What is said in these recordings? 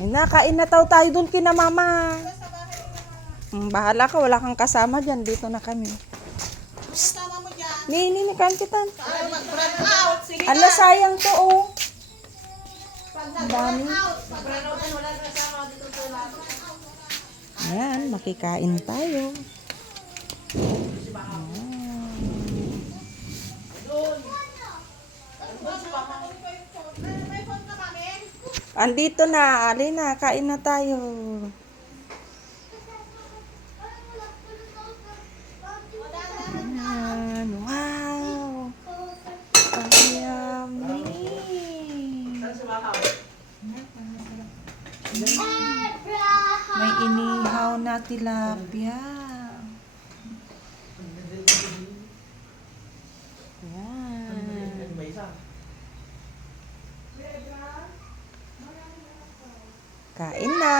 Ay, nakain na tayo tayo doon kina mama. Hmm, bahala ka, wala kang kasama dyan. Dito na kami. Dyan. Ni, ni, ni, kantitan. Ala, sayang to, oh. Ang dami. Ayan, makikain tayo. May phone ka mami? Andito na, Alina, kain na tayo. Ayan, wow. Ang yummy. May inihaw na tilapia. Ayan. Kain na.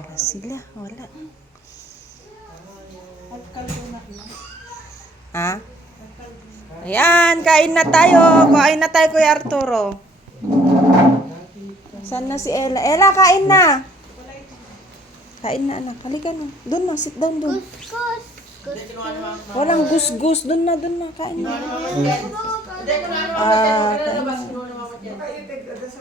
Wala sila, wala. Ha? Ayan, kain na tayo. Kain na tayo, Kuya Arturo. Saan na si Ella? Ella, kain na. Kain na, anak. Halika na. Doon na, sit down doon. Walang gus-gus. Doon na, doon na. Kain na. Ah.